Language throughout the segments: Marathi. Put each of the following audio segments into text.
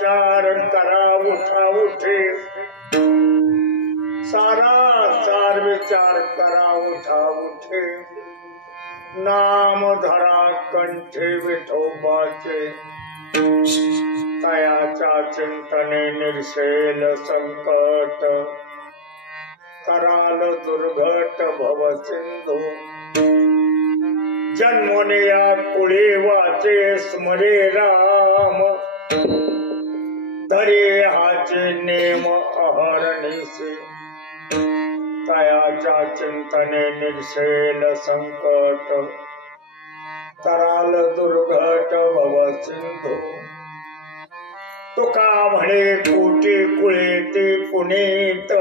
विचार करा उठा उठे सारा सार विचार करा उठा उठे नाम धरा कंठे विठोबाचे तयाच्या चिंतने निर्शेल संकट कराल दुर्घट भव सिंधू जन्मोने या कुळे वाचे स्मरे राम धरे हाचे नेम अहरणीसे तयाच्या चिंतने निर्शेल संकट कराल दुर्घट भव सिंधू तुका म्हणे कोटी कुळे ते पुनीत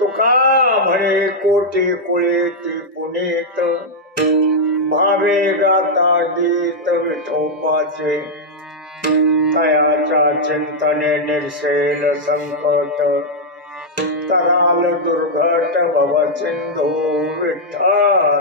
तुका म्हणे कोटी कुळे ते पुनीत भावे गाता गीत विठोबाचे तयाच्या चिंतने निर्शेल संकट कराल दुर्घट भव सिंधू विठ्ठल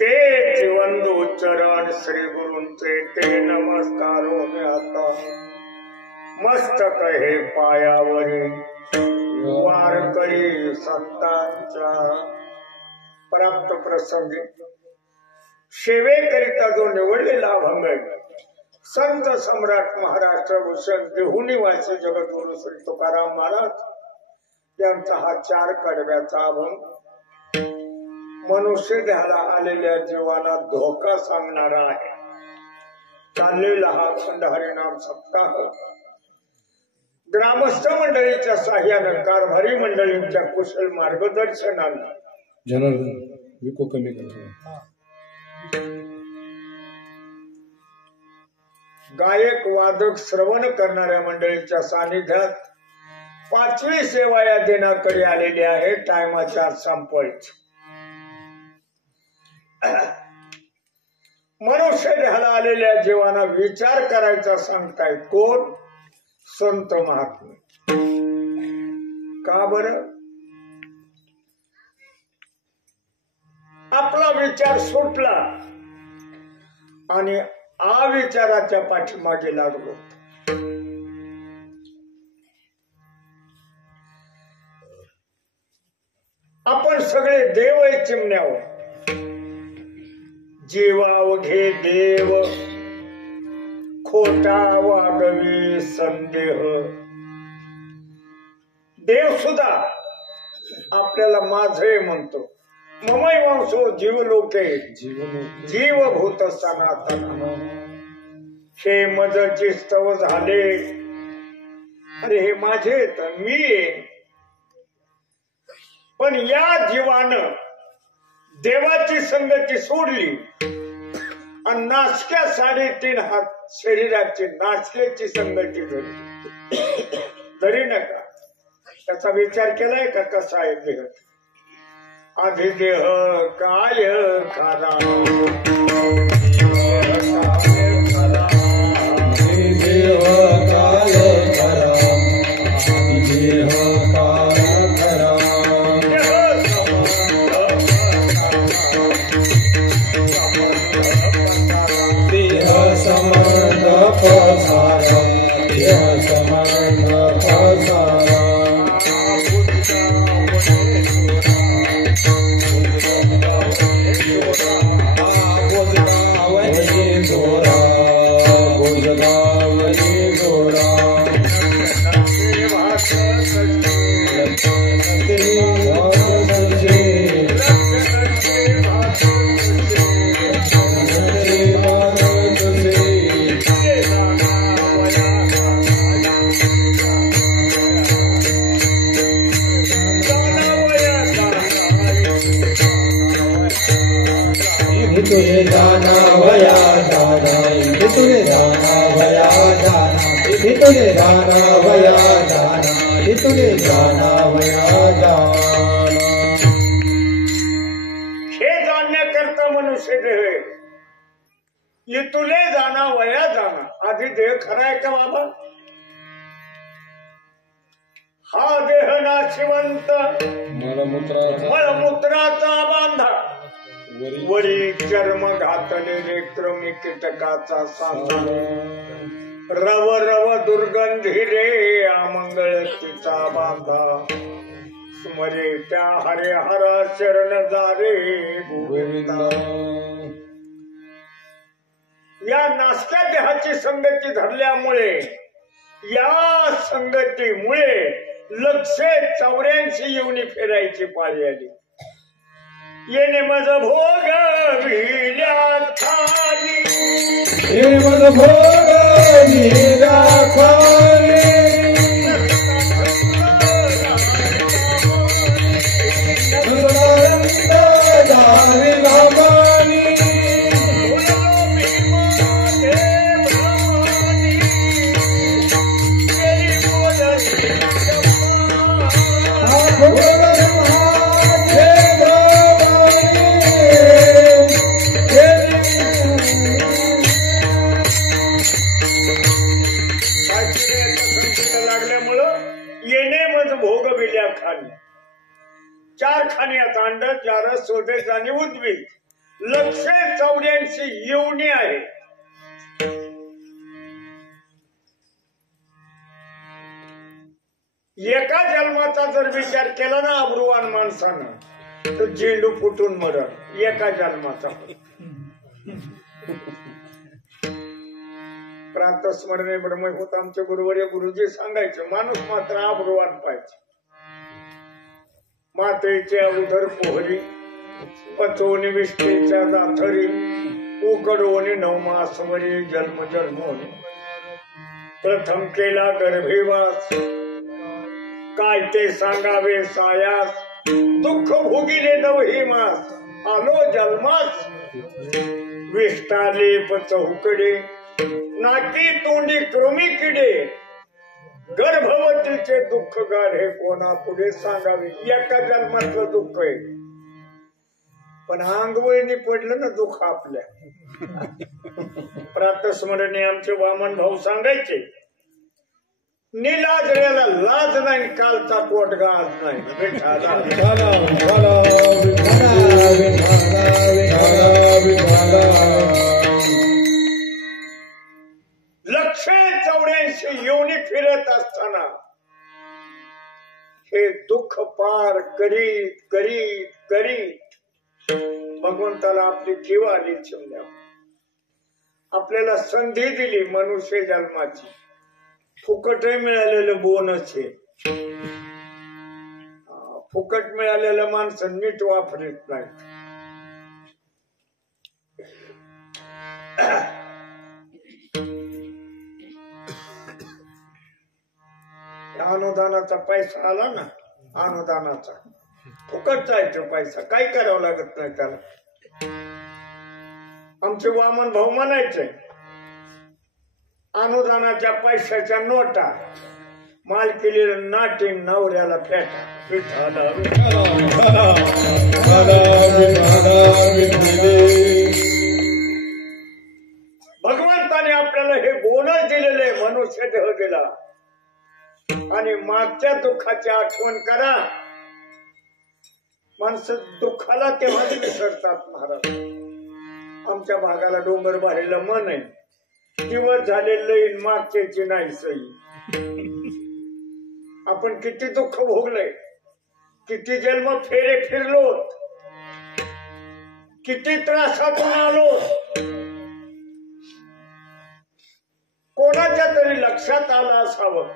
ते जीवंदू चरण श्री गुरूंचे ते नमस्कारो आता मस्तक हे पायावरी वारकरी संतांच्या प्राप्त प्रसंगी सेवेकरिता जो निवडलेला अभंग संत सम्राट महाराष्ट्र भूषण देहुनिवासी जगद्गुरु श्री तुकाराम महाराज यांचा हा 4 कडव्याचा अभंग मनुष्य देहाला आलेल्या जीवाला धोका सांगणारा आहे। चाललेला हा अखंड हरिनाम सप्ताह ग्रामस्थ मंडळीच्या साह्यानं कारभारी मंडळींच्या कुशल मार्गदर्शनाने जनार्दन विको कमी करतो गायक वादक श्रवण करणाऱ्या मंडळीच्या सानिध्यात 5वी सेवा या दिनाकडे आलेली आहे। टायमाच्या संपळीच मनुष्य देहाला आलेल्या जीवाना विचार करायचा सांगतायत कोण? संत महात्मे। का बरं? आपला विचार सुटला आणि अविचाराच्या पाठीमागे लागलो। आपण सगळे देव आहे चिमण्यावर जीवावघे देव खोटा वागवी संदेह देव सुद्धा आपल्याला माझे म्हणतो ममई वंशो जीव लोके जीवभूत सनातन हे मजचे स्तव झाले अरे हे माझे तर मी पण या जीवानं देवाची संगती सोडली आणि नाचक्या 3.5 हात शरीराची नाचक्याची संगती धरली धरी नका। त्याचा विचार केलाय का कसा आहे देह? आधी देह काय खरा तुझे जाना भया जाना, तुझे जाना भया जाना, तुझे जाना भया जाना, तुझे जाना भया जाना। हे जाणण्याकरता मनुष्य देह ये तुले जाना वया जाना। आधी देह खरा आहे का बाबा? हा देह नाशिवंत मळमूत्राचा बांधा, वरी चर्म घातलेले क्रमी कीटकाचा साचा, रव रव दुर्गंधी रे अमंगळ तिचा बांधा, स्मरे त्या हरे हर शरण जारे गोविंदा। या नासक्या देहाची संगती धरल्यामुळे, या संगतीमुळे 184 येऊनी फेरायची पाळी आली। येणे मज भोग विल्या खाली, येणे मज भोग विल्या खाली, चार खाण्यात अंड, चार सोदेच आणि उद्भिद 184 येवणी आहे। एका जन्माचा जर विचार केला ना अब्रुवान माणसानं, तर झेंडू फुटून मरण एका जन्माचा। प्रातस्मरणे ब्रह्म होत आमचे गुरुवर्य गुरुजी सांगायचे, माणूस मात्र अब्रुवान पाहिजे। मातेच्या उदर पोहरी, पचवणी विष्ठेच्या दाथरी, उकडवणी नवमासवरी जन्म जन्मोनी, प्रथम केला गर्भेवास, काय ते सांगावे सायास, दुःख भोगिले नवही मास, आलो जन्मास विष्टाले चौकडे, नाकी तोंडी कृमी किडे, गर्भवतीचे दुःख गाढे कोणा पुढे सांगावे। एका जन्मातलं दुःख आहे, पण अंगवळणी पडलं ना दुःख आपल्या। प्रातस्मरणे आमचे वामन भाऊ सांगायचे, निलाजऱ्याला लाज नाही, कालचा कोट गाज नाही। विठाला 184 येवणी फिरत असताना हे दुःख पार करीत करीत करीत भगवंताला आपली जीव आली चिमल्या, आपल्याला संधी दिली मनुष्य जन्माची। फुकट मिळालेलं बोनस आहे, फुकट मिळालेलं माणसं नीट वापरत नाही। अनुदानाचा पैसा आला ना, अनुदानाचा फुकट जायचा पैसा, काही करावं लागत नाही त्याला। आमचे वामन भाऊ म्हणायचे, अनुदानाच्या पैशाच्या नोटा माल केलेल्या नाटी नवऱ्याला फेटा। विठाला भगवंताने आपल्याला हे बोनस दिलेले, मनुष्य देह दिला, आणि मागच्या दुःखाची आठवण करा। माणसं दुःखाला तेव्हाच विसरतात महाराज। आमच्या भागाला डोंगर बारीला मन आहे, दिवस झाले लईन मागच्याची नाही सही। आपण किती दुःख भोगलंय, किती जन्म फेरे फिरलो, किती त्रासातून आलो, कोणाच्या तरी लक्षात आलं असावं,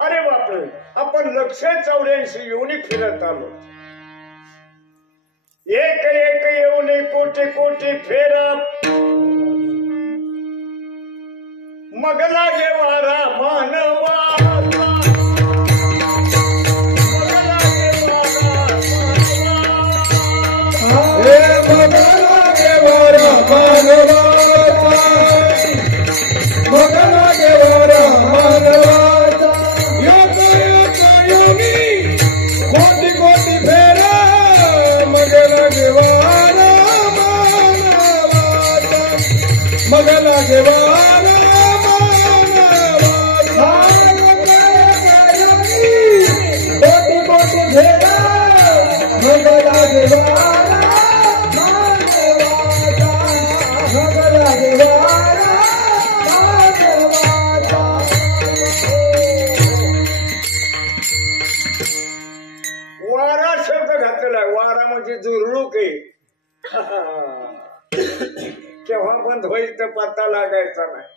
अरे बापरे आपण 184 येऊन फिरत आलो, एक एक येऊन कोटी कोटी फेरप, मग लागे वारा मानवा, कोटी कोटी फेरा मगला देवारा मानवाचा, मगला देवारा मानवाचा, कोटी कोटी फेरा मगला देवारा मानवाचा, मगला देवारा मानवाचा. वारा शब्द घातलेला आहे, वारा म्हणजे झुरळूक आहे, केव्हा बंद होईल तर पत्ता लागायचा नाही.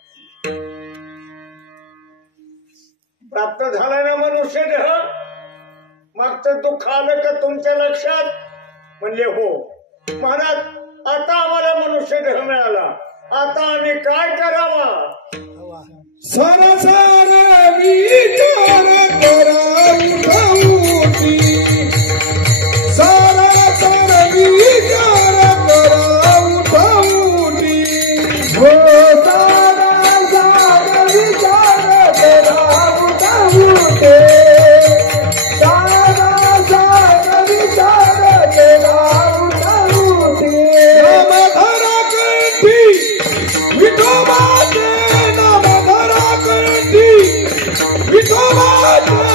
प्राप्त झाला ना मनुष्य देह, मागचं दुःख आलं का तुमच्या लक्षात? म्हणले हो महाराज, आता आम्हाला मनुष्य देह मिळाला, आता आम्ही काय करावा? सारा सारा विचार करा उठाऊची, सारा सारा विचार करा उठाऊची, हो सारा सारा विचार करा उठाऊचे, सारा सारा विचार करा उठाऊचे. नामधरा कंठी विठोबाचे, नामधरा कंठी विठोबाचे,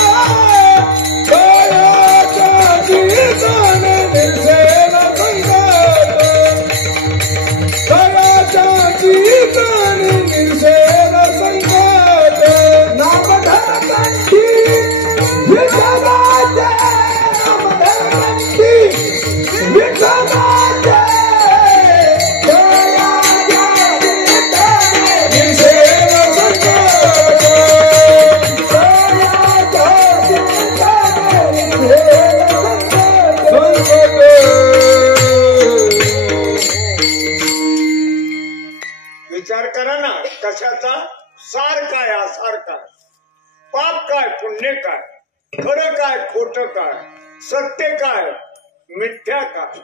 दयाच्या कीर्तन निर्सेन संकट, दयाच्या कीर्तन निर्सेन संकट. नामधरा कंठी विठोबाचे, नामधरा कंठी विठोबाचे, विचार करा ना, कशाचा? सार काय असार काय, पाप काय पुण्य काय, खरं काय खोटं काय, सत्य काय मिथ्या काय,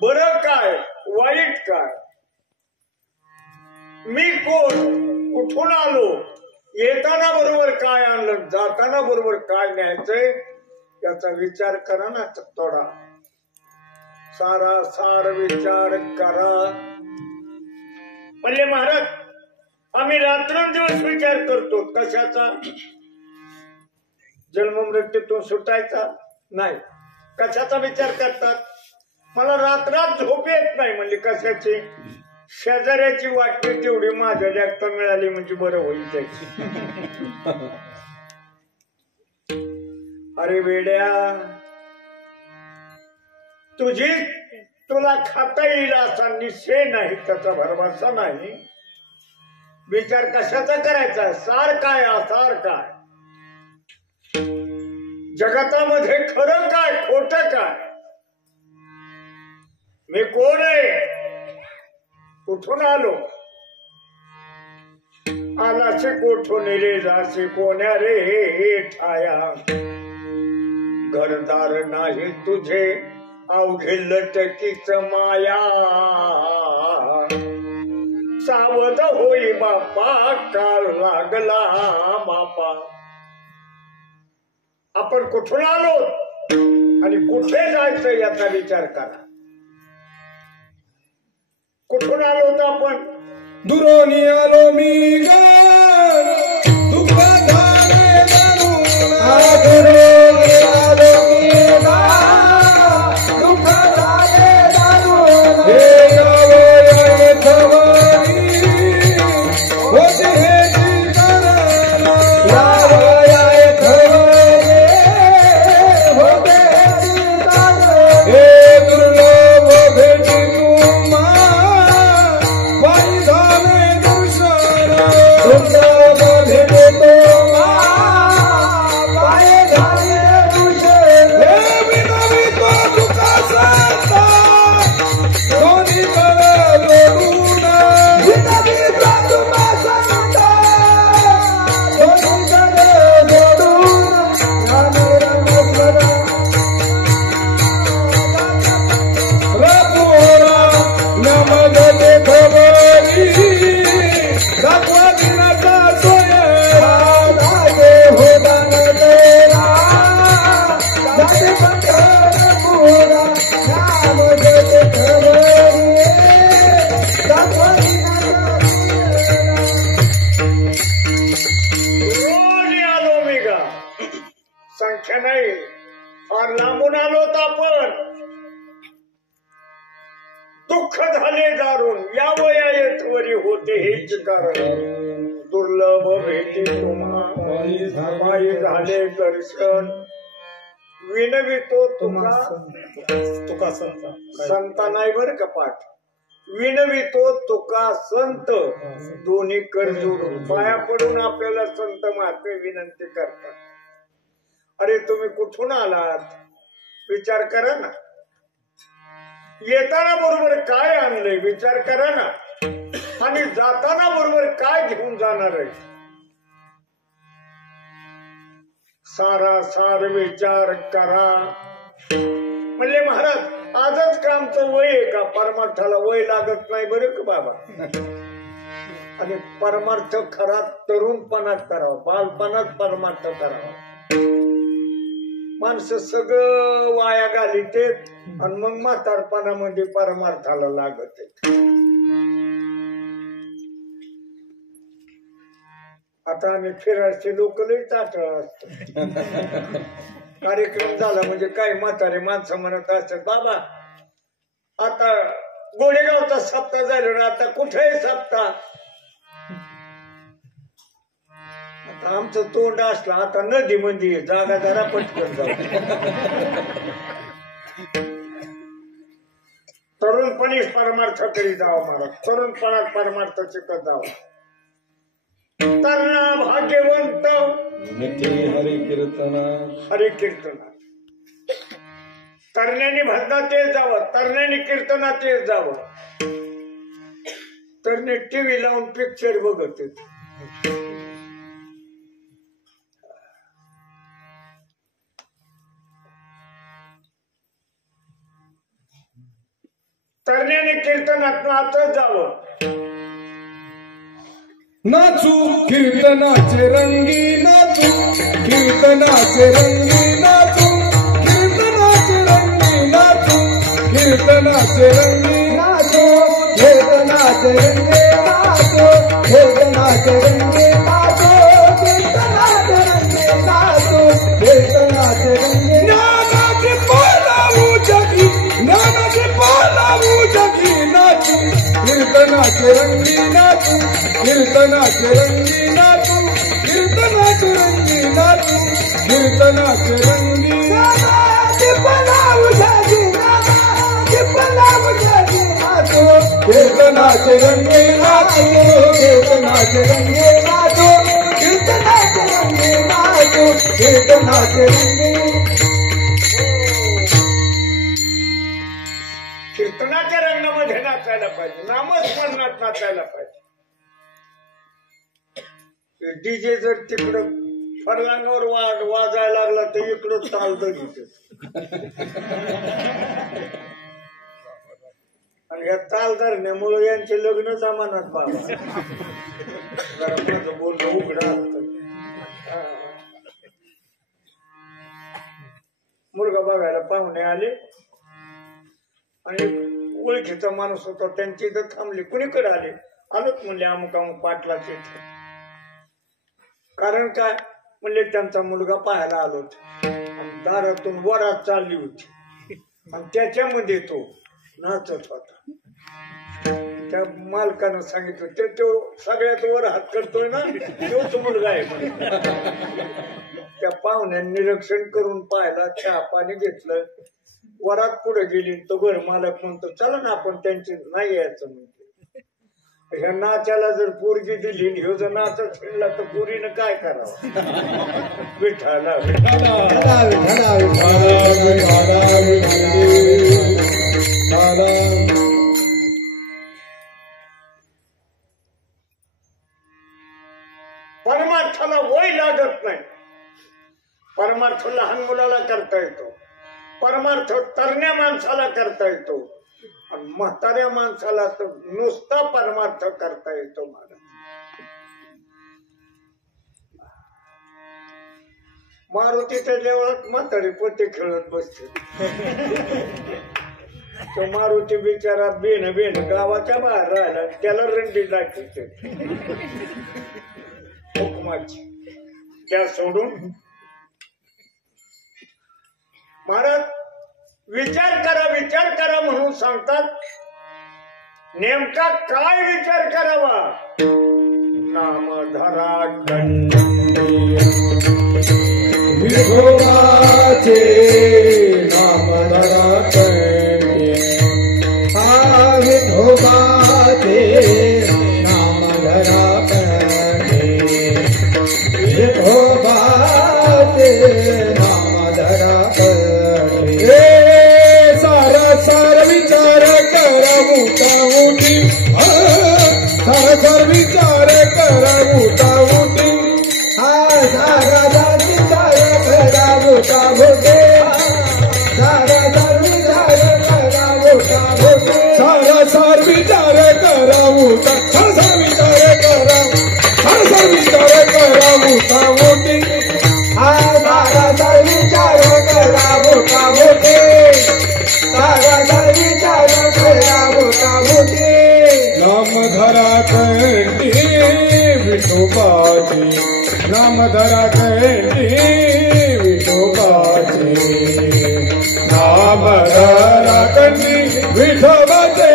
बरं काय वाईट काय, मी कोण, कुठून आलो, येताना बरोबर काय आणलं, जाताना बरोबर काय न्यायचंय, याचा विचार करा ना थोडा. सारा सार विचार करा. म्हणले महाराज, आम्ही रात्रंदिवस विचार करतो. कशाचा? जन्म मृत्यूतून सुटायचा नाही. कशाचा विचार करतात? मला रात्रात झोप येत नाही. म्हणजे कशाची? शेजाऱ्याची वाटणी तेवढी माझ्या जास्त मिळाली म्हणजे बरं होईल त्याची. अरे वेड्या, तुझी तुला खाता येईल असा निश्चय नाही, त्याचा भरवसा नाही. विचार कशाचा करायचा? सार काय असार काय, जगतामध्ये खरं काय खोटं काय, मी कोण आहे, कुठून आलो, आलाचे कोठून रे जासे कोण्या रे हे ठाया, घरदार नाही तुझे अवघे लटकीच माया, सावध होई बापा काळ लागला बापा. आपण कुठून आलो आणि कुठे जायचं याचा विचार करा. कुठून आलो तर आपण? दुरोनी आलो मी गा, दुःख झाले दारुण, दुरोनी आलो मी गा, दुःख झाले दारुण, हे आलो या थवानी, होते हे चिंतन, आलो या थवानी, होते हे चिंतन, हे दुर्लभ दुःख झाले दारुण या वया येथवरी होते हेच कारण दुर्लभ भेटी तुम्हा माई झाले दर्शन विनवितो तुका संता नाही बर का पाठ विनवितो तुका संत दोन्ही कर जोडून पाया पडून आपल्याला संत महात्मे विनंती करतात. अरे तुम्ही कुठून आलात विचार करा ना. येताना बरोबर काय आणलंय विचार करा ना. आणि जाताना बरोबर काय घेऊन जाणार आहे सारासार विचार करा. म्हणले महाराज आजच का आमचं वय आहे का परमार्थाला वय लागत नाही बरं का बाबा. आणि परमार्थ खरा तरुणपणात करावा बालपणात परमार्थ करावा. माणसं सगळं वाया घालीत आणि मग म्हातारपणामध्ये परमार्थाला लागत आहेत. आता आम्ही फिरायचे लोक लई टाटळ असतो. कार्यक्रम झाला म्हणजे काही म्हातारे माणसं म्हणत असतात बाबा आता गोडेगावचा सप्ताह झाला ना आता कुठेही सप्ताह. आता आमचं तोंड असलं आता नदी मध्ये जागा जरा पटकन जाऊ. तरुणपणीच परमार्थ करी जावं मला तरुणपणात परमार्थ शिकत जावं. तरणा भाग्यवंत हरिकीर्तना तरण्याने भजनात येत जावं तरण्याने कीर्तनात येत जावं. तरणे टीव्ही लावून पिक्चर बघत येत. तरण्याने कीर्तनात नाचत जावं. नाचू कीर्तनाचे रंगी नाचू कीर्तनाचे रंगी नाचू कीर्तनाचे रंगी नाचू कीर्तनाचे रंगी नाचू कीर्तनाचे रंगी नाचू कीर्तनाचे रंगी नाचू कीर्तनाचे रंगी नाचू कीर्तनाचे रंगी ज्ञानाचे पालावू जगी ज्ञानाचे पालावू जगी नाचू कीर्तनाचे रंगी नाचू कीर्तनाचे रंगी नाचू कीर्तनाचे रंगी नाचू कीर्तनाचे रंगी नाचू पलाऊ जागी नाचू पलाऊ जागी नाचू कीर्तनाचे रंगी नाचू कीर्तनाचे रंगी नाचू कीर्तनाचे रंगी नाचू कीर्तनाचे रंगी. कीर्तनाच्या रंगामध्ये नाचायला पाहिजे नामस्मरणात नाचायला पाहिजे. डीजे जर तिकडं फरलांगावर वाजायला लागला तर इकडं ताल धरीत आणि या ताल धरण्यामुळे यांचे लग्न जमानात बाबा जरा माझं बोलणं उघडा असत. मुलगा बघायला पाहुणे आले आणि ओळखीचा माणूस होता त्यांची इथं थांबली कुणीकडे आले आलोच म्हणले अमुक अमुक पाटलाचे. कारण काय म्हणले त्यांचा मुलगा पाहायला आलो दारातून वरात चालली होती आणि त्याच्यामध्ये तो नाचत होता. त्या मालकानं सांगितलं ते तो सगळ्यात वर हात करतोय ना तोच मुलगा आहे म्हणे. त्या पाहुण्याने निरीक्षण करून पाहिला चहा पाणी घेतलं वरात पुढे गेली तो घर मालक म्हणतो चला ना आपण त्यांची नाही यायचं म्हणतो. ह्या नाचाला जर पोरगी दिली ह्यो जर नाचत फिरला तर पोरीनं काय करावं. विठाला परमार्थाला वय लागत नाही. परमार्थ लहान मुलाला करता येतो परमार्थ तरण्या माणसाला करता येतो आणि म्हाताऱ्या माणसाला तर नुसता परमार्थ करता येतो. महाराज मारुतीच्या देवळात म्हातारी पोते खेळत बसते. तो मारुती बिचारा बेन गावाच्या बाहेर राहिला त्याला रंडी दाखवते हुकमाची. त्या सोडून महाराज विचार करा म्हणून सांगतात नेमका काय विचार करावा? नामधरा विठोबाचे नामधरा कंठी, हा विठोबाचे नामधरा कंठी, विठोबाचे नामधरा कंठी. सारा सार विचार करा मोठा मोठी, सारा सार विचार करा मोठा मोठी, सारा सार विचार करा मोठा मोठे, सारा सार विचार करा मोठा मोठे, सारा सार विचार करा मोठा, सारा सार विचार करा, सारा सार विचार करा मोठा मोठी, सारा सार विचार करा मोठा मोठे, सारा सार विचार करा मोठा मोठे. नामधरा कंठी विठोबाची, नामधरा कंठी विठोबाची, नामधरा कंठी विठोबाचे,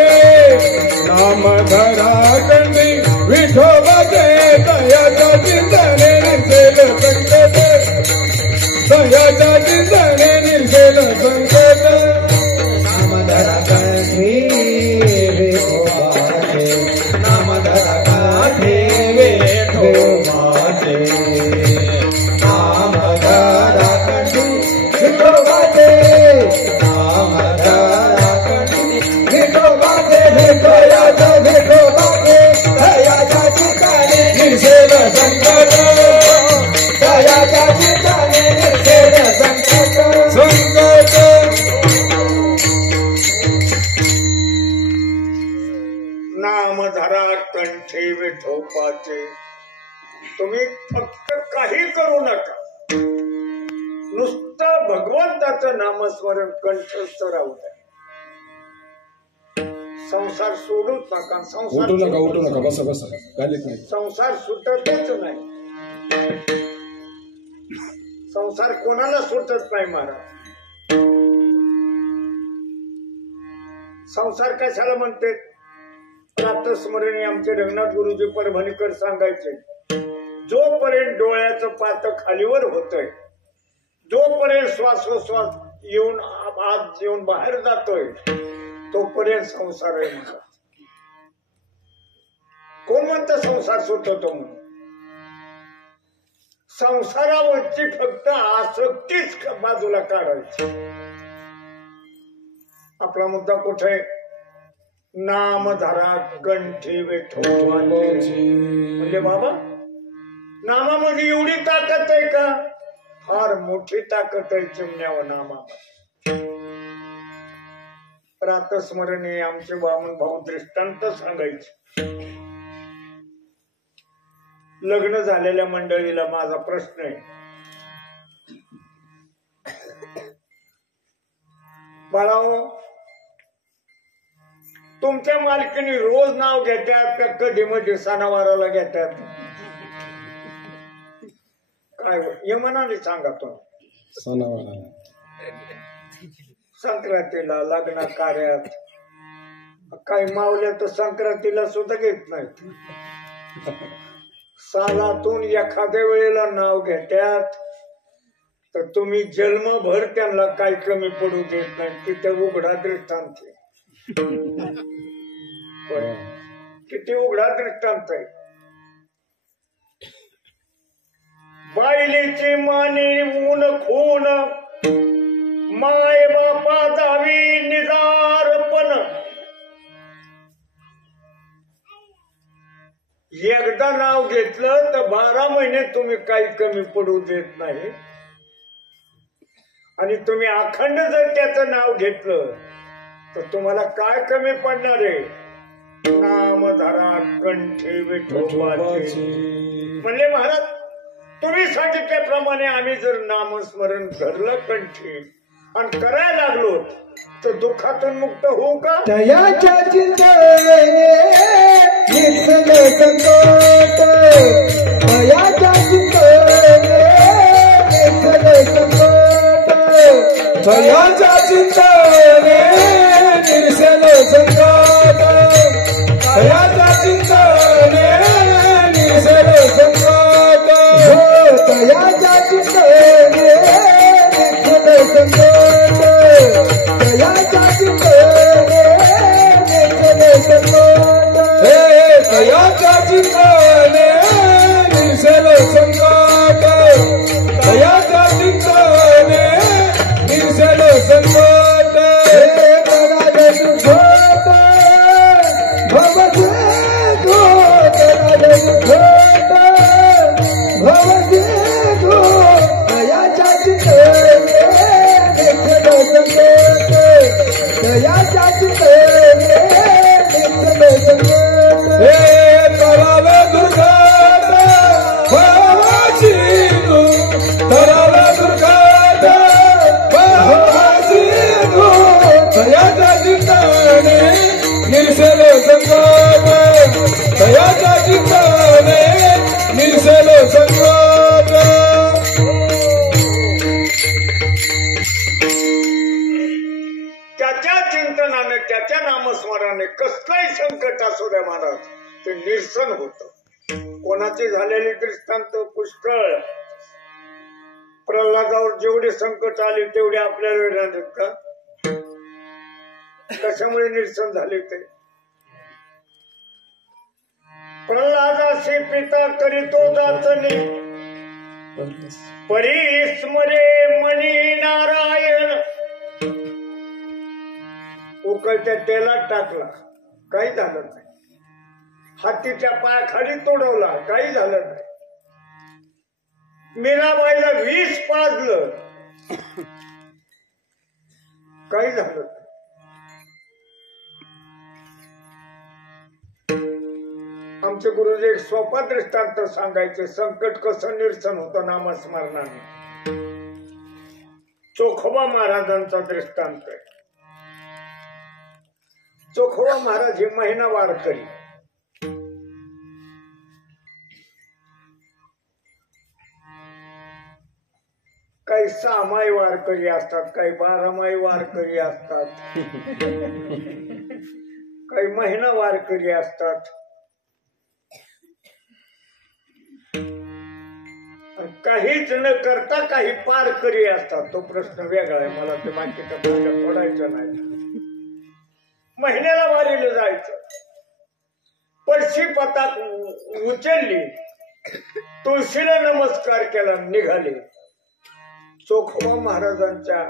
नामधरा कंठी विठोबाचे. दयाच्या चिंतने निर्सेल संकट, दयाच्या चिंतने निर्सेल संकट. नामधरा कंठी विठोबाचे, नामधरा कंठी विठोबाचे, नामधरा कंठी विठोबाचे, नामधरा कंठी विठोबाचे. दयाच्या विठोबाचे, दयाच्या चिंतने निर्सेल संकट, दयाच्या चिंतने निर्सेल संकट, संकट. नामधरा कंठी विठोबाचे. तुम्ही फक्त काही करू नका, नुसतं भगवंताचं नामस्मरण कंठस्थ राहू द्या. संसार सोडूच नका. उठू नका, बसा बसा, गालीत नाही. संसार सुटतच नाही. संसार कोणाला सुटत नाही महाराज. संसार कशाला म्हणते? प्रातस्मरणी आमचे रंगनाथ गुरुजी परभणीकर सांगायचे, जोपर्यंत डोळ्याचं पात खालीवर होतंय, जोपर्यंत श्वासोश्वास येऊन आत येऊन बाहेर जातोय, तोपर्यंत संसार आहे म्हणतात. कोण म्हणतं संसार सुटतो म्हणून? संसारावरची फक्त आसक्तीच बाजूला काढायची. आपला मुद्दा कुठे? नामधरा कंठी विठोबाची. म्हणजे बाबा नामामध्ये एवढी ताकद आहे का? फार मोठी ताकद आहे चिमण्यावर नामामध्ये. प्रातस्मरणी आमचे वामन भाऊ दृष्टांत सांगायचे. लग्न झालेल्या मंडळीला माझा प्रश्न आहे, बाळाओ तुमच्या मालकीने रोज नाव घेतात का कधी मध्ये सणावाराला घेतात? काय यमनाने सांगा तुम्ही. सणावाराला, संक्रांतीला, लग्न कार्यात. काही मावल्या तर संक्रांतीला सुद्धा घेत नाहीत. सालातून एखाद्या वेळेला नाव घेतात तर तुम्ही जन्मभर त्यांना काही कमी पडू देत नाही. तिथे उघडा दृष्टांत, किती उघडा दृष्टांत आहे. बायलीची माने ऊन खून, माय बापा दावी निदारपण. एकदा नाव घेतलं तर 12 महिने तुम्ही काही कमी पडू देत नाही. आणि तुम्ही अखंड जर त्याचं नाव घेतलं तर तुम्हाला काय कमी पडणार आहे? नामधरा कंठी विठोबाची. म्हणले महाराज तुम्ही सांगितल्याप्रमाणे आम्ही जर नामस्मरण धरलं कंठी आणि करायला लागलो तर दुःखातून मुक्त होऊ का? दयाच्या चिंतने निर्मल संकट, दयाच्या चिंतने निर्मल संकट, दयाच्या चिंतने निर्मल संकट, संकट भयाच्या चिंतने निरसले संकट त्याच्या चिंतनाने त्याच्या नामस्मरणाने कसलंही संकट असू द्या महाराज ते निरसन होत. कोणाची झालेली दृष्टांत पुष्कळ. प्रल्हादावर जेवढे संकट आले तेवढे आपल्याला वेळात का कशामुळे निरसन झाले ते. प्रल्हादाशी पिता करीतो जाचनी परिस्मरे मनी नारायण. उकळत्या तेलात टाकला काही झालं नाही. हातीच्या पायाखाली तोडवला काही झालं नाही. मीराबाईला विष पाजलं काही झालं नाही. आमचे गुरुजी एक सोपा दृष्टांत सांगायचे संकट कसं निरसन होतं नामस्मरणाने. चोखोबा महाराजांचा दृष्टांत आहे. चोखोबा महाराज हे महिना वारकरी. काही 6 माई वारकरी असतात, काही 12 माई वारकरी असतात, काही महिना वारकरी असतात, काहीच न करता काही पारकरी असतात. तो प्रश्न वेगळा आहे. मला ते बाकीच्या भाज्या फोडायचं नाही. महिन्याला वारीला जायचं. पडशी पताक उचलली, तुळशीला नमस्कार केला, निघाले. चोखोबा महाराजांच्या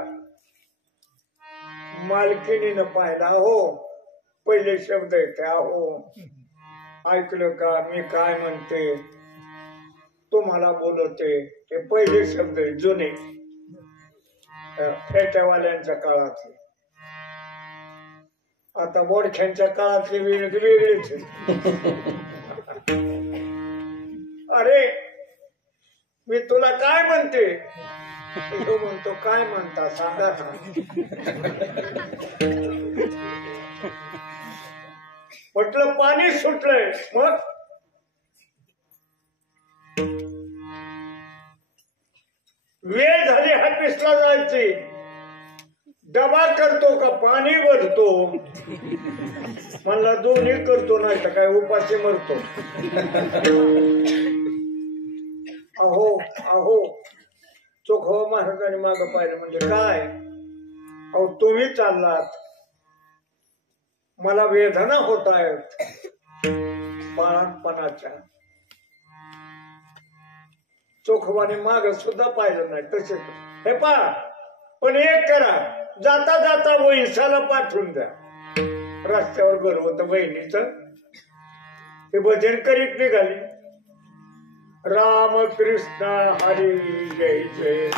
मालकिनीनं पाहिला. हो पहिले शब्द येते. अहो ऐकलं का मी काय म्हणते, तुम्हाला बोलवते. हे पहिले शब्द जुने फेट्यावाल्यांच्या काळातले. आता बोडख्यांच्या काळातले वेगळेच. अरे मी तुला काय म्हणते. तो म्हणतो काय म्हणता सांगा ना. म्हटलं पाणी सुटलंय. मग वेळ झाली हापिसला जायची. डबा करतो का पाणी भरतो. म्हणला दोन्ही करतो नाही तर काय उपाशी मरतो. अहो अहो चोखोबा महाराजांनी मागं पाहिलं म्हणजे काय. अहो तुम्ही चाललात, मला वेदना होत आहेत बाळांपणाच्या. चोखोबाने माग सुद्धा पाहिलं नाही. तसे हे पा पण एक करा, जाता जाता वैसाला पाठवून द्या. रस्त्यावर घर होतं बहिणीच. हे भजन करीत निघाली. राम कृष्ण हरी जय जय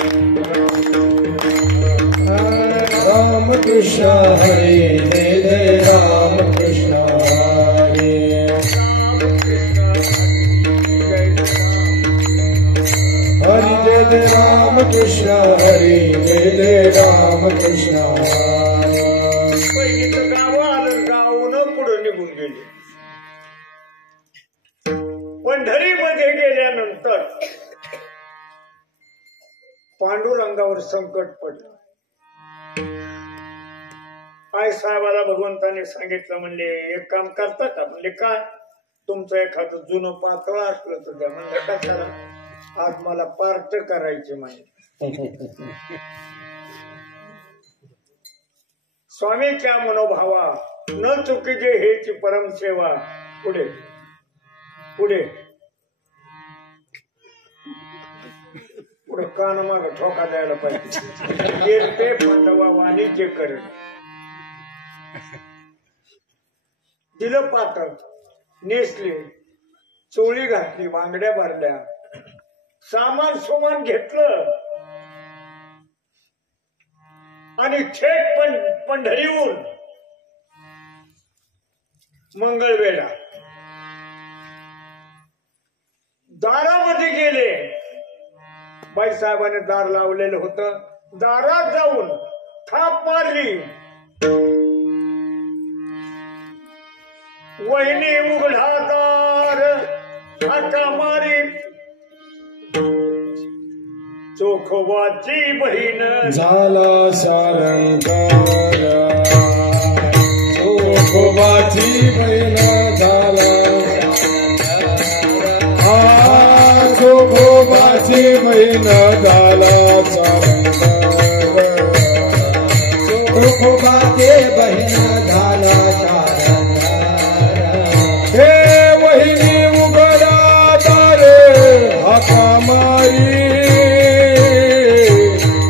राम कृष्ण हरी जय जय राम कृष्ण हरी हरी जय जय राम कृष्ण हरी जय जय राम कृष्ण. पहिलीचं गाव आलं. गावून पुढे निघून गेली. पंढरीमध्ये गेल्यानंतर पांडुरंगावर संकट पडलं. आई साहेबाला भगवंताने सांगितलं म्हणले एक काम करता का. म्हणले काय. तुमचं एखादं जुनं पातळ असलं तर द्या. म्हणलं कशाला. आज मला पार्ट करायचे म्हणजे. स्वामीच्या मनोभावा न चुकीचे हेची परमसेवा. पुढे पुढे पुढे कान माग ठोका द्यायला पाहिजे. ते पांडवा वाणिज्य करेल. दिलं पातळ, नेसली, चोळी घातली, बांगड्या भरल्या, सामान सुमान घेतलं आणि थेट पंढरीहून मंगळवेढा दारामध्ये गेले. बाईसाहेबांनी दार लावलेलं होतं. दारात जाऊन थाप मारली. वहिनी उघडादार हाका मारी चोखोबाची बहीण झाला सारंगार चोखोबाची बहीण झाला चोखोबाची बहीण झाला सारंगार चोखोबाची बहीण झाला हे वहिनी उघडादार हाका मारी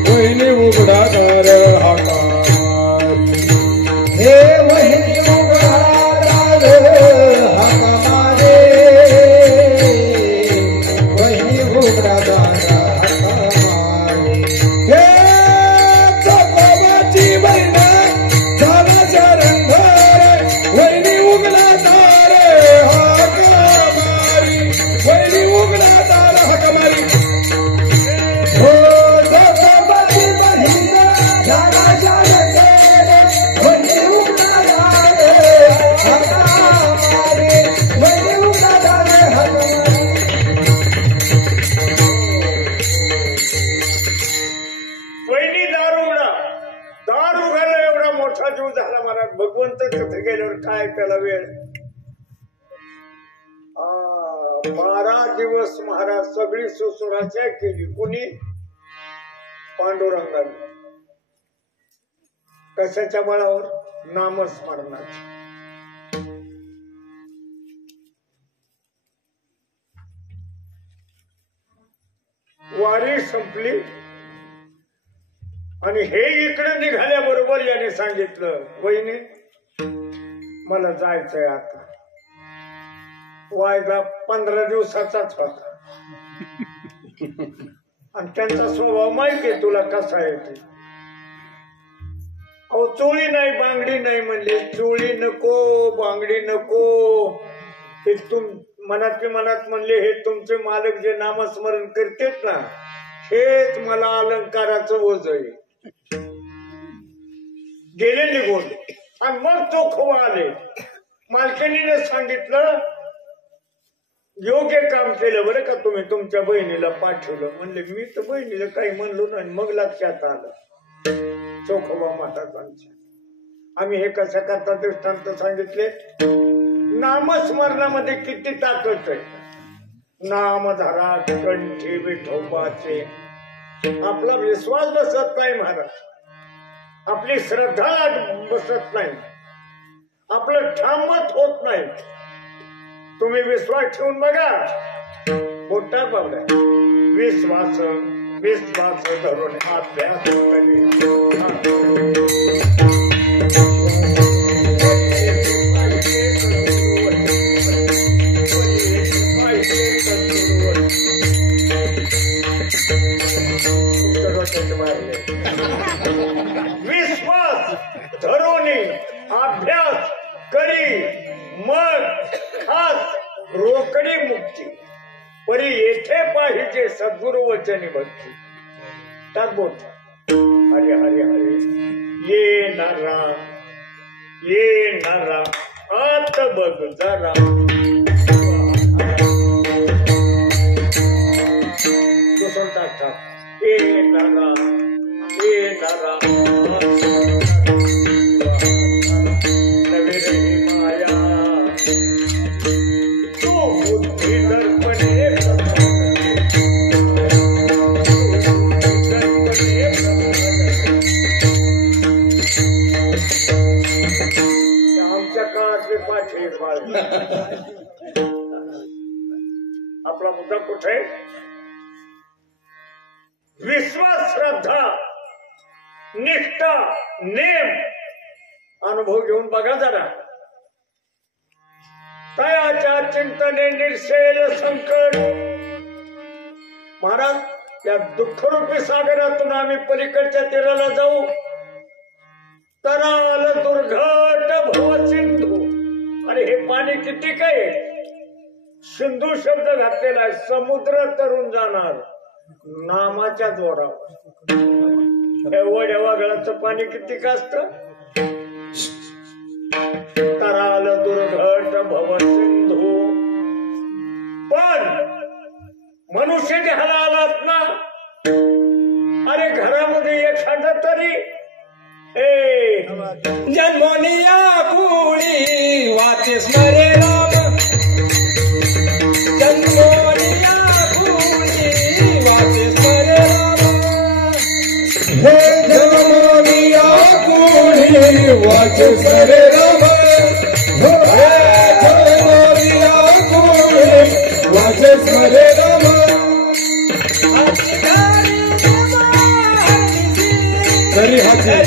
वहिनी उघडादार हाका मारी हे वहिनी उघडादार हाका मारे वहिनी उघडादार हाका मारे हे चोखोबाची बहीण झाला सारंगार वहिनी उघडादार हाका मारी वहिनी उघडादार हाका मारी हो चोखोबाची बहीण झाला सारंगार वहिनी उघडादार हाका मारी वहिनी उघडादार हाका मारी वहिनी दार उघडा दार उघडला एवढा मोठा जीव झाला महाराज भगवंत तिथे गेल्यावर काय त्याला वेळ 12 दिवस महाराज सगळी सुसुराच्या केली कुणी पांडुरंगाने कशाच्या बळावर नामस्मरणाच्या वारी संपली आणि हे इकडे निघाल्याबरोबर याने सांगितलं वहिनी मला जायचंय आता वायदा 15 दिवसाचाच होता आणि त्यांचा स्वभाव माहितीये तुला कसा आहे ते अहो चोळी नाही बांगडी नाही म्हणले चोळी नको बांगडी नको हे मनात म्हणले हे तुमचे मालक जे नामस्मरण करतेत ना हेच मला अलंकाराचं ओझ आहे गेले निघून आणि मग चोखोबा आले मालकिनीने सांगितलं योग्य काम केलं बरं का तुम्ही तुमच्या बहिणीला पाठवलं म्हणले मी तर बहिणीला काही म्हणलो नाही मग लक्षात आलं चोखोबा महाराजांच्या आम्ही हे कशा करता दृष्टांत सांगितले नामस्मरणामध्ये किती ताकद आहे नामधारा कंठी विठोबाचे आपला विश्वास बसत नाही महाराज आपली श्रद्धा बसत नाही आपलं ठाम मत होत नाही तुम्ही विश्वास ठेवून बघा मोठा पावला विश्वास विश्वास धरून अभ्यास विश्वास धरून अभ्यास करी मग खास रोकडी मुक्ती परी येथे पाहिजे सद्गुरु वचनी भक्ती त्यात बोल हरे हरे हरे ये नारा आत बघ जरा दुसरं टाकतात ये नारा नवे रे माया तू बुद्धी दर्पणे आमच्या काळातले पाठी आपला मुद्दा कुठे विश्वास श्रद्धा निष्ठा नेम अनुभव घेऊन बघा जरा तयाच्या चिंतने निर्शेल संकट महाराज या दुःखरूपी सागरातून आम्ही पलीकडच्या तीराला जाऊ तराल दुर्घट भव सिंधू अरे हे पाणी किती काय सिंधू शब्द घातलेला आहे समुद्र तरून जाणार नामाच्या जोरावर एवढ्या वागळाचं पाणी किती का असत तराल दुर्घट भव सिंधू. पण मनुष्य घ्यायला आलात ना, अरे घरामध्ये एखादा तरी जन्मोनिया कुळी वाचे स्मरे राम. जन्मोनिया कुळी वाचे स्मरे राम. हे जन्मोनिया कुळी वाचे स्मरे राम. हे जन्मोनिया कुळी वाचे स्मरे राम. हरी हाती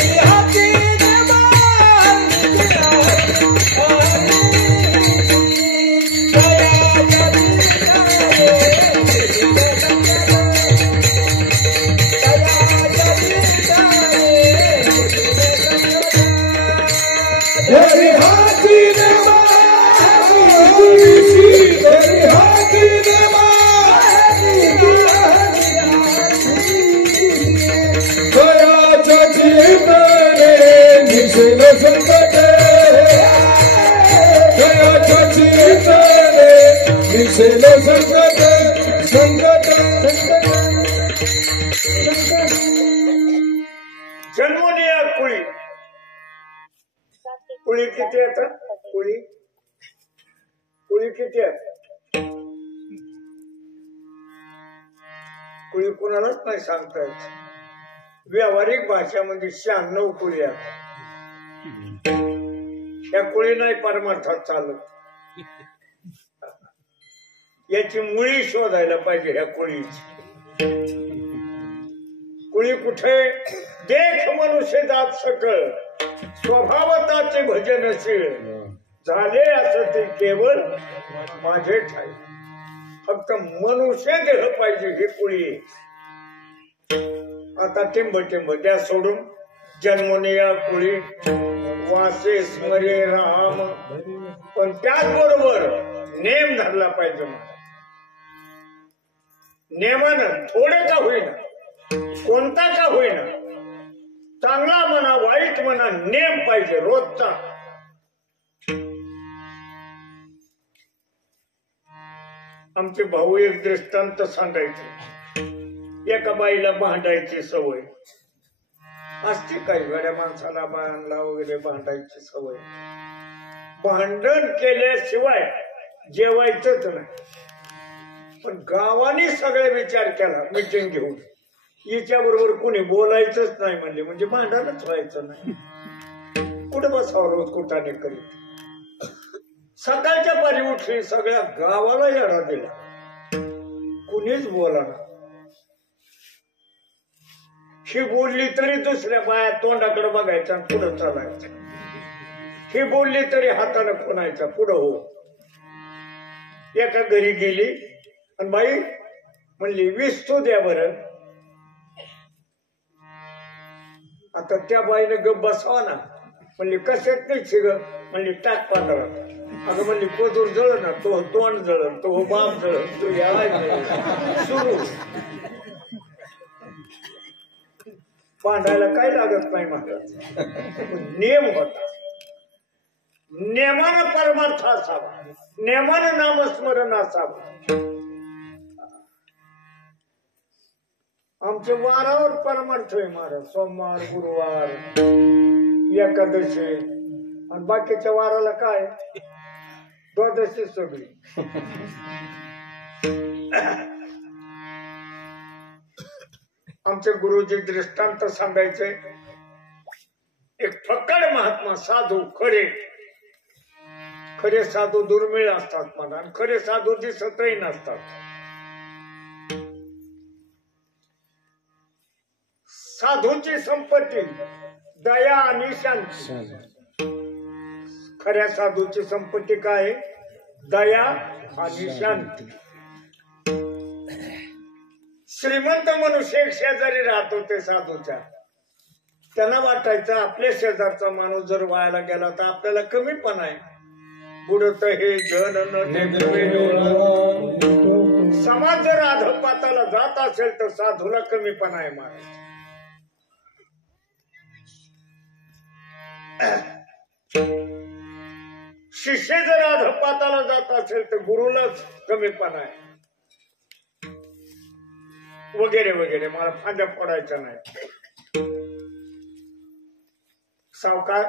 जन्मोनिया कुळी. कुळी किती येतात? कुळी कुळी किती आहेत? कुळी कुणालाच नाही सांगता येत. व्यावहारिक भाषेमध्ये 96 कुळी आहेत. त्या कुळी नाही परमार्थात चालत. याची मुळी शोधायला पाहिजे. ह्या कुळीची कुळी कुठे? देख मनुष्य जात सकळ स्वभावताचे भजनशील झाले असं ते केवळ माझे ठाई. फक्त मनुष्य देह पाहिजे ही कुळी. आता टिंब टिंब द्या सोडून. जन्मोनिया कुळी वासे स्मरे राम. पण त्याचबरोबर नेम धरला पाहिजे. नेमानं थोडे का होईना, कोणता का होईना, चांगला म्हणा वाईट म्हणा, नेम पाहिजे रोजचा. आमचे भाऊ एक दृष्टांत सांगायचे. एका बाईला भांडायची सवय असते. काही गड्या माणसाला बायांना वगैरे भांडायची सवय. भांडण केल्याशिवाय जेवायचंच नाही. पण गावाने सगळे विचार केला मीटिंग घेऊन, हिच्या बरोबर कुणी बोलायचंच नाही म्हणले म्हणजे भांडणच व्हायचं नाही. कुठे बसावं रोज कुठाने करीत. सकाळच्या पारी उठली, सगळ्या गावाला येडा दिला, कुणीच बोलाना. ही बोलली तरी दुसऱ्या बाया तोंडाकडे बघायचा आणि पुढं चालायचं. ही बोलली तरी हाताने खुणायचा पुढं हो. एका घरी गेली आणि बाई म्हणली 20 तो द्या बरं. आता त्या बाईने गप बसावा ना. म्हणली कशात नाही शिग. म्हणली टाक पांढरा. अगं म्हणली कोदूर जळ ना, तो तोंड जळ, तो बाप जळ, तो यायला सुरू. पांढरायला काय लागत नाही महाराज. नियम होता. नेमानं परमार्थ असावा, नेमानं नामस्मरण असावं. आमचे वारावर परमार्थ आहे महाराज. सोमवार, गुरुवार, एकादशी आणि बाकीच्या वाराला काय द्वादशी सगळी. आमचे गुरुजी दृष्टांत सांगायचे. एक फक्कड महात्मा साधू, खरे खरे साधू दुर्मिळ असतात मला, आणि खरे साधू दिसतही नसतात. साधूची संपत्ती दया आणि शांती. खऱ्या साधूची संपत्ती काय? दया आणि शांती. श्रीमंत मनुष्य एक शेजारी राहत होते साधूच्या. त्यांना वाटायचं आपल्या शेजारचा माणूस जर व्हायला गेला तर आपल्याला कमी पण आहे. बुडत हे जन समाज जर अधपाताला जात असेल तर साधूला कमी पण आहे महाराज. शिष्य जर अधपाताला जात असेल तर गुरुलाच कमीपणा आहे वगैरे वगैरे. मला फांद्या फोडायच्या नाही. सावकार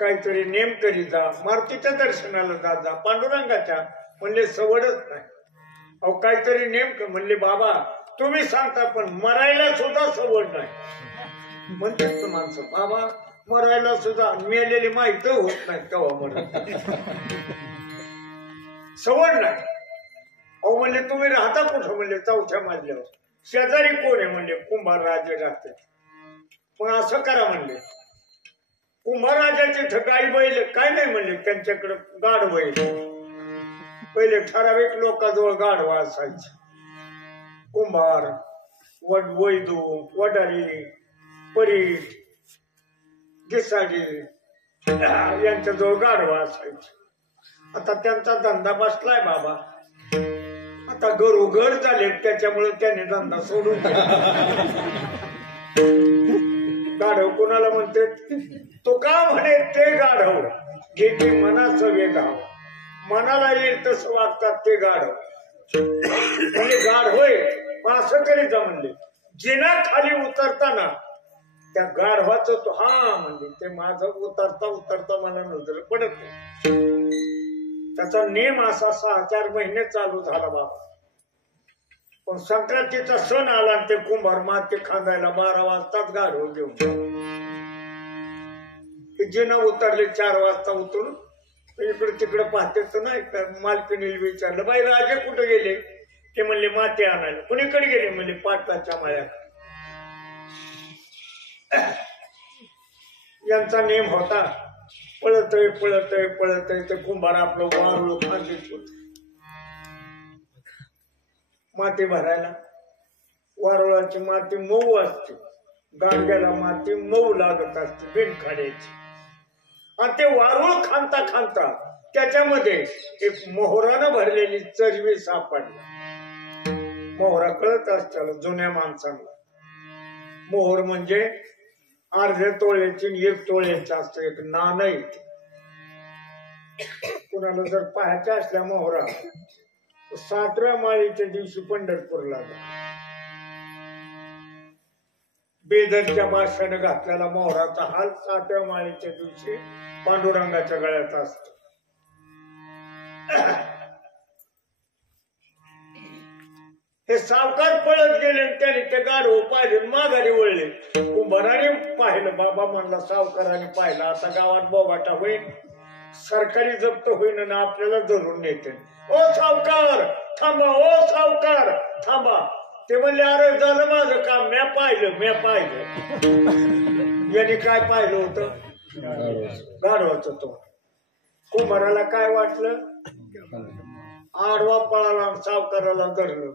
काहीतरी नेम करी जा, मारुतीच्या दर्शनाला जात जा, पांडुरंगाच्या. म्हणले सवडच नाही. अहो काहीतरी नेम म्हणले बाबा तुम्ही सांगता पण मरायला सुद्धा सवड नाही. म्हणतात माणसं बाबा मरायला सुद्धा मेलेली माहिती होत नाही तेव्हा म्हणत सवड नाही. अहो म्हणले तुम्ही राहता कुठं? म्हणले चौथ्या मजल्यावर. शेजारी कोण आहे? म्हणले कुंभार राजे राहते. मग असं करा म्हणले कुंभार राजाची गाई बैल काय नाही म्हणले त्यांच्याकडे गाढ बैल. पहिले ठराविक लोकांजवळ गाढवा असायचे. कुंभार वैदू वडारी परीट गिसाडी यांच्याजवळ गाढवा असायचे. आता त्यांचा धंदा बसलाय बाबा. आता घरोघर झाले त्याच्यामुळे त्याने धंदा सोडून गाढव कोणाला म्हणते? तो का म्हणे ते गाढव घेते मनाचं वेगाव. मनाला येईल तसं वागतात ते गाढव. म्हणजे गाढ होय असं करी जा म्हणले. जिना खाली उतरताना त्या गाढवाचं तो हा म्हणजे ते माझं उतरता उतरता मला नजर पडत नाही. त्याचा नेम असा 6-4 महिने चालू झाला बाबा. पण संक्रांतीचा सण आला आणि ते कुंभार माती खांदायला 12 वाजताच गाढव घेऊन जिना उतरले. 4 वाजता उतरून इकडे तिकडे पाहते तर नाही. मालकीने विचारलं बाई राजे कुठे गेले? ते म्हणले माती आणायला. कुणीकडे गेले? म्हणले पाटलाच्या माळ्याकडे. यांचा नेम होता पळतय पळतय पळतय ते कुंभार आपलं वारुळ खांदीत होत माती भरायला. वारुळाची माती मऊ असते, गांग्याला माती मऊ लागत असते बिनखाड्याची. आणि ते वारुळ खांता खांता त्याच्यामध्ये एक मोहरानं भरलेली चरवी सापडली. मोहरा कळत असताना जुन्या माणसांना मोहर म्हणजे अर्ध्या तोळ्याची 1 तोळ्याची असतं एक नाणं. कुणाला जर पाहायच्या असल्या मोहरा 7व्या माळीच्या दिवशी पंढरपूरला बेदरच्या भाषेनं घातलेला मोहराचा हाल 7व्या माळीच्या दिवशी पांडुरंगाच्या गळ्यात असतो. हे सावकार पळत गेले त्याने ते गाढव पाहिले माघारी वळले. कुंभाराने पाहिलं. बाबा म्हणला सावकाराने पाहिलं आता गावात बोबाटा होईल, सरकारी जप्त होईल आणि आपल्याला धरून नेते. ओ सावकार थांबा, ओ सावकार थांबा. ते म्हणले अरे झालं माझं काम, म्या पाहिलं. याने काय पाहिलं होतं? गाढवाचं. तो कुंभाराला काय वाटलं? आडवा पळाला सावकाराला धरलं.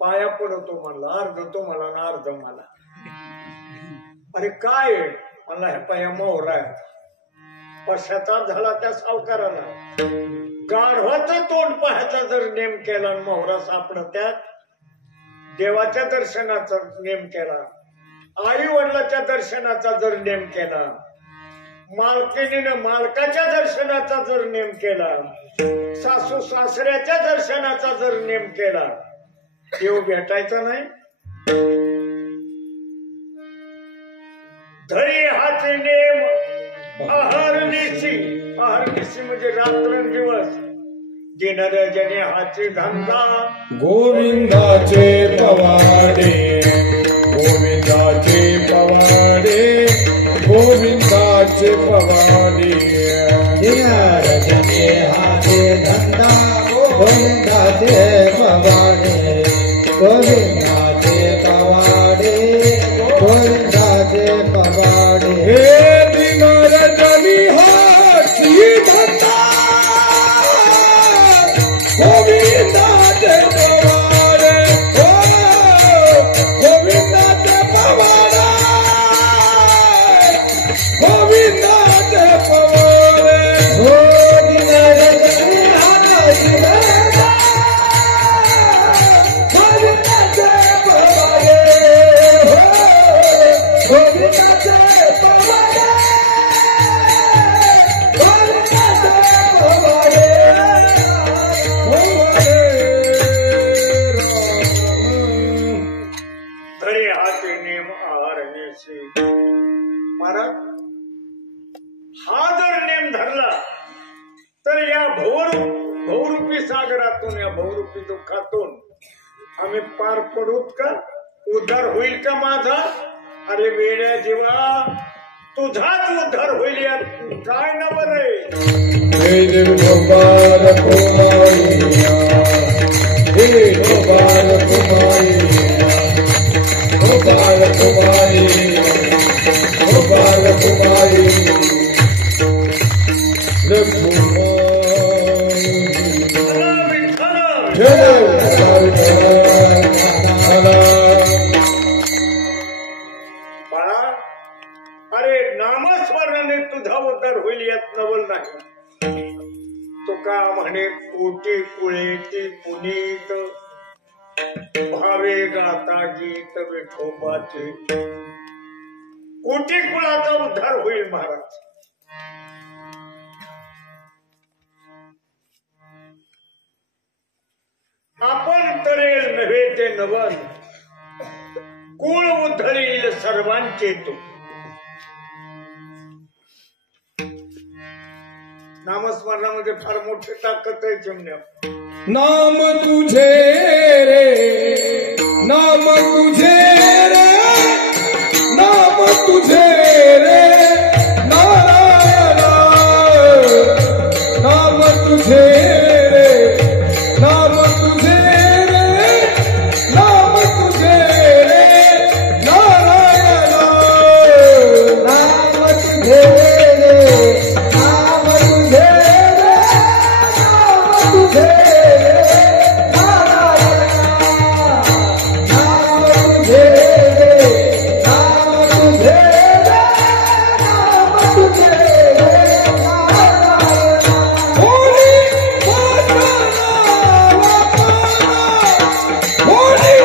पाया पडतो म्हणला अर्ध तो मला अर्ध मला. अरे काय म्हणला हे पाया मोहरा आहे. पश्चाताप झाला त्या सावकाराला. गाढवाचं तोंड पाहायचा जर नेम केला मोहरा सापडत त्यात. देवाच्या दर्शनाचा नेम केला, आई वडिलाच्या दर्शनाचा जर नेम केला, मालकिनीनं मालकाच्या दर्शनाचा जर नेम केला, सासू सासऱ्याच्या दर्शनाचा जर नेम केला, देव भेटायचा नाही. धरी हाचे नेम अहर्निशी म्हणजे रात्रंदिवस देणाऱ्या जने हाचे धंदा. गोविंदाचे पवाडे गोविंदाचे पवाडे गोविंदाचे पवाडे देणाऱ्या जने हाचे धंदा. गोविंदाचे पवाडे गोविंदाचे पवाडे गोविंदाचे पवाडे. हे दिनार जनी हाची धंदा गोविंदाचे पवाडे गोविंदाचे पवाडे गोविंदाचे पवाडे. हो दिनार जनी हाची धंदा गोविंदाचे बहुरूपी सागरातून या बहुरूपी दुःखातून आम्ही पार पडूत का? उद्धार होईल का माझा? अरे वेड्या जीवा, तुझाच उद्धार होईल यात काय ना बरं. गोपाल कुमारिया, हे गोपाल कुमारिया, गोपाल कुमारी, गोपाल कुमारी, बाळा, अरे नामस्मरणाने तुझा उद्धार होईल यात नवल नाही. तुका म्हणे कोटी कुळेची पुनीत, भावे गाता गीत विठोबाचे. कोटी कुळाचा उद्धार होईल महाराज. आपण तरेल नव्हे ते नवन, कुळ उधळील सर्वांचे तू. नामस्मरणामध्ये फार मोठी ताकद आहे चिमण्या. नाम तुझे रे, नाम तुझे रे, नाम तुझे रे नारायणा, नाम तुझे रे, नाम तुझे रे, नाम तुझे रे नारायणा, नाम तुझे रे, नाम तुझे रे, नाम तुझे रे नारायणा, नाम तुझे रे, नाम तुझे रे, नाम तुझे रे नारायणा. होली वासना वापना, होली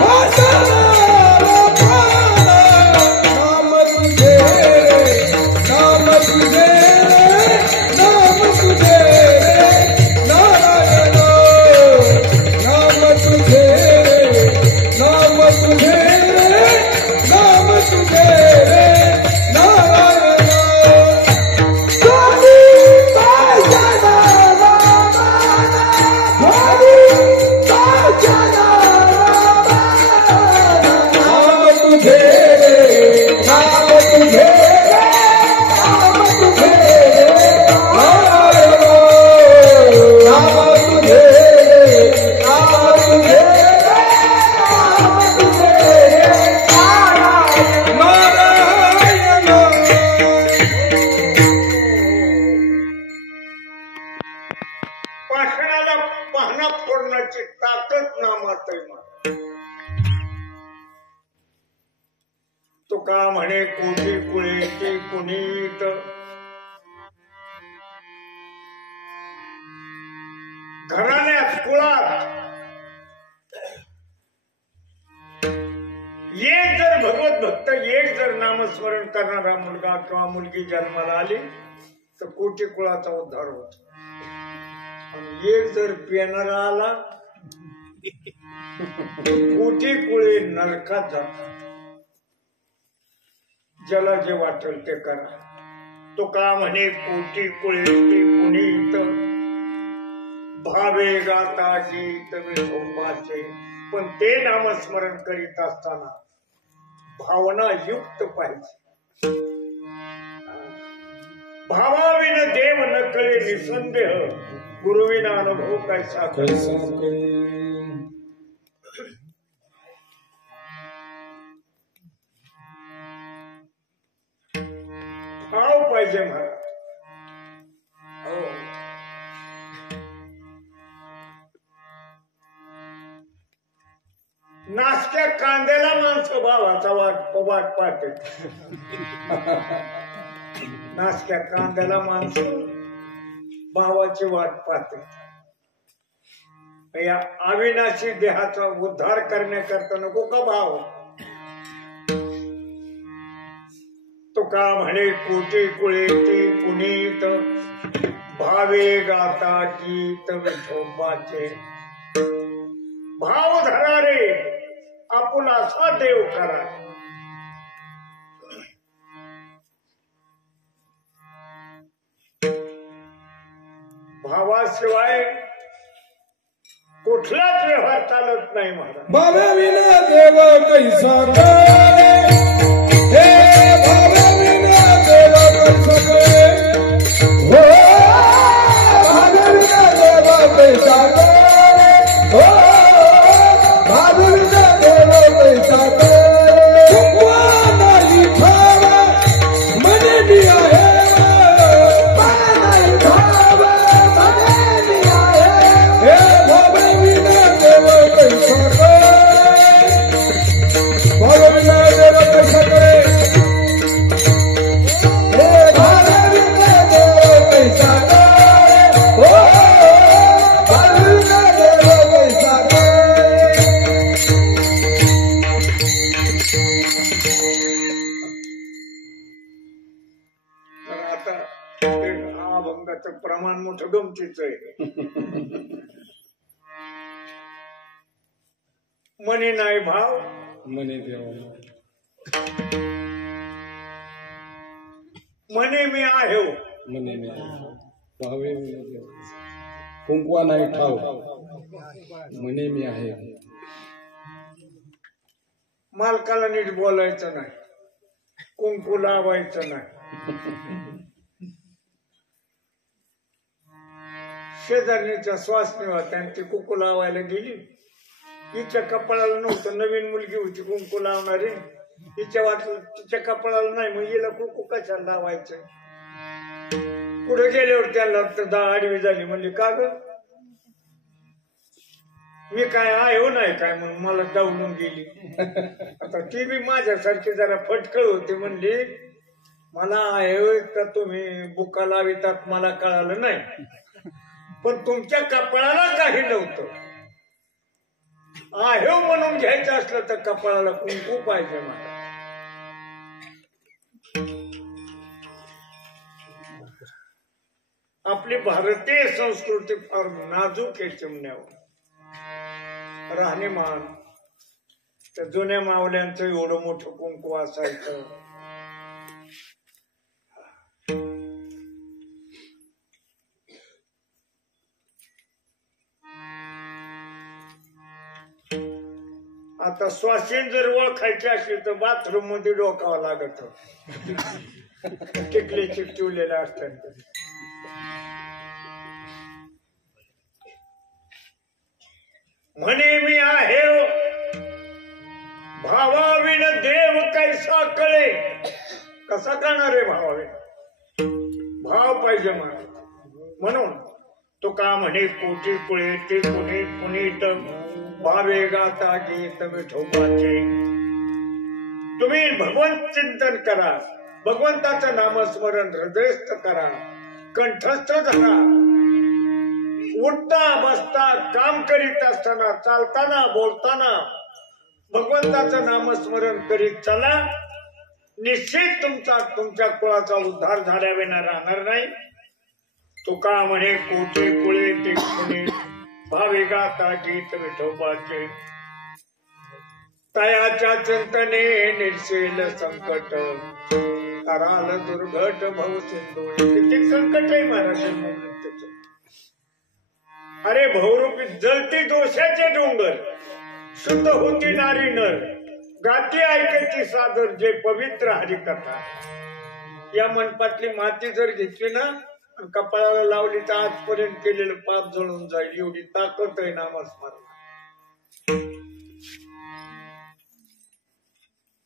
वासना वापना, नाम तुझे रे, नाम तुझे रे, नाम तुझे रे नारायणा, नाम तुझे रे, नाम तुझे रे, नाम तुझे रे नारायणा. होली वासना वापना, होली वासना वापना, नाम तुझे रे, नाम तुझे रे, नाम तुझे रे नारायणा, नाम तुझे रे, नाम तुझे रे, नाम तुझे रे नारायण. नारायणा. पाषाणाला पाहणा फोडण्याची ताकद नामात आहे महाराज. तुका म्हणे कोटी कुळेची पुनीत, घराण्यात कुळात एक जर भगवत भक्त, एक जर नामस्मरण करणारा मुलगा किंवा मुलगी जन्माला आली तर कोटी कुळाचा उद्धार होतो. आणि एक जर पिणारा आला कोटी कुळे नरकात जातात. ज्याला जे वाटेल ते करा. तुका म्हणे कोटी कुळेची पुनीत, भावे गाता गीत विठोबाचे. पण ते नामस्मरण करीत असताना भावना युक्त पाहिजे. भावाविन देव न कळे निसंदेह, गुरुविना अनुभव कैसा कैसा करे. भाव पाहिजे महाराज. हो. नासक्या कांद्याला माणसं भावाचा वाट पाहते. नासक्या कांद्याला माणसं भावाची वाट पाहते. या अविनाशी देहाचा उद्धार करण्याकरता नको का भाव. तुका म्हणे कोटी कुळेची पुनीत, भावे गाता गीत विठोबाचे. भाव धरा रे आपण असा देव करा. भावाशिवाय कुठलाच व्यवहार चालत नाही महाराज. भावाविना देव कैसा करे, हे भावाविना देव कैसा करे, हो भावाविना देव कैसा करे, हो भावाविना देव कैसा करे. कुंकवा नाही ठावा मने मी आहे, नाही ठावा मने मी आहे, हे भावाविना देव कैसा करे, भावाविना देव कैसा करे, हे भावाविना देव कैसा करे, हो भावाविना देव कैसा करे. तर आता ते अभंगाचं प्रमाण मोठं गमतीच आहे. मनी नाही भाव मने देव मने मी आहे हो. मने मी भावे कुंकवा नाही ठाव मने मी आहे. मालकाला नीट बोलायचं नाही, कुंकू लावायचं नाही. शेजारणीच्या स्वासनी होत्या आणि ती कुंकू लावायला गेली. हिच्या कपाळाला नव्हतं, नवीन मुलगी होती कुंकू लावणारी. हिच्या वाटलं तिच्या कपाळाला नाही, मग हिला कुंकू कशाला लावायचं. पुढे गेल्यावर त्याला आडवी झाली. म्हणली का ग मी काय आहे हो नाही काय म्हणून मला डावलून गेली. आता ती बी माझ्यासारखी जरा फटकळ होती. म्हणली मला आहे का तुम्ही बुका लावितात मला कळालं नाही, पण तुमच्या कपाळाला काही नव्हतं. आहे म्हणून घ्यायचं असलं तर कपाळाला कुंकू पाहिजे मला. आपली भारतीय संस्कृती फार नाजूक आहे चिमण्यावर. राहणीमान त्या जुन्या मावल्यांचं एवढं मोठं कुंकू असायचं. आता श्वासीन जर ओळखायची असली तर बाथरूम मध्ये डोकावं लागत. टिकले चिकटवलेल्या असतात. म्हणे मी आहे भावाविन देव कैसा कळे. कसा करणार आहे भावाविन? भाव पाहिजे मला. म्हणून तो का म्हणे कोटी कुळे ते कुणी पुनीत भावे गाता गीत विठोबाचे. तुम्ही भगवंत चिंतन करा, भगवंताचं नामस्मरण हृदयस्थ करा, कंठस्थ धरा. उठता बसता काम करीत असताना, चालताना बोलताना भगवंताचं नामस्मरण करीत चला. निश्चित तुमच्या कुळाचा उद्धार झाल्याविना राहणार नाही. तुका म्हणे कोटी कुळे ते कुणी भावे गाता गीत विठोबाचे. तयाच्या चिंतने निर्शेल संकट कराल दुर्घट भव सिंधू. किती संकट आहे महाराज. अरे बहुरूपी जळती दोषाचे डोंगर, शुद्ध होती नारी नर, गाती ऐकायची सादर जे पवित्र हरिकथा. या मंडपातली माती जर घेतली ना आणि कपाळाला लावली तर आजपर्यंत केलेलं पाप जळून जाईल. एवढी ताकद आहे नामस्मरण.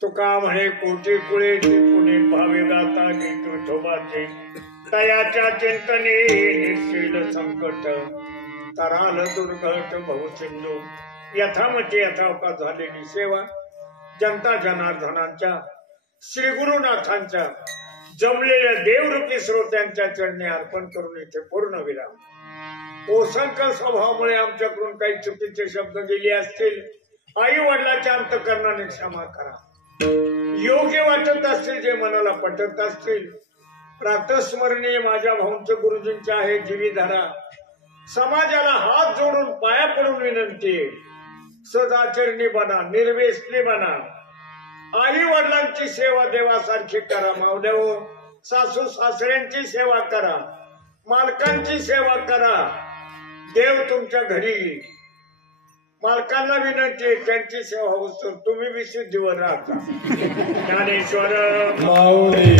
तुका म्हणे कोटी कुळे पुणे भावे गाता गीत विठोबाचे. तयाच्या चिंतने निर्शील संकट कराल दुर्घट भवसिंधू. यथामती यथावकाश झालेली सेवा जनता जनार्दनांच्या श्री गुरुनाथांच्या जमलेल्या देवरूपी श्रोत्यांच्या चरणी अर्पण करून इथे पूर्ण विराम. ओसंक स्वभावामुळे आमच्याकडून काही चुकीचे शब्द गेले असतील, आई वडिलाच्या अंतकरणाने क्षमा करा. योग्य वाटत असतील, जे मनाला पटत असतील, प्रातस्मरणीय माझ्या भाऊंचे गुरुजींचे आहे जीवीधारा. समाजाला हात जोडून पाया पडून विनंती आहे, सदाचरणी बना, निर्वेसनी बना. आई वडिलांची सेवा देवासारखी करा. मावदेव सासू सासऱ्यांची सेवा करा. मालकांची सेवा करा, देव तुमच्या घरी येईल. मालकांना विनंती आहे, त्यांची सेवा होतो तुम्ही विशुद्धीवर राहता. ज्ञानेश्वर माऊली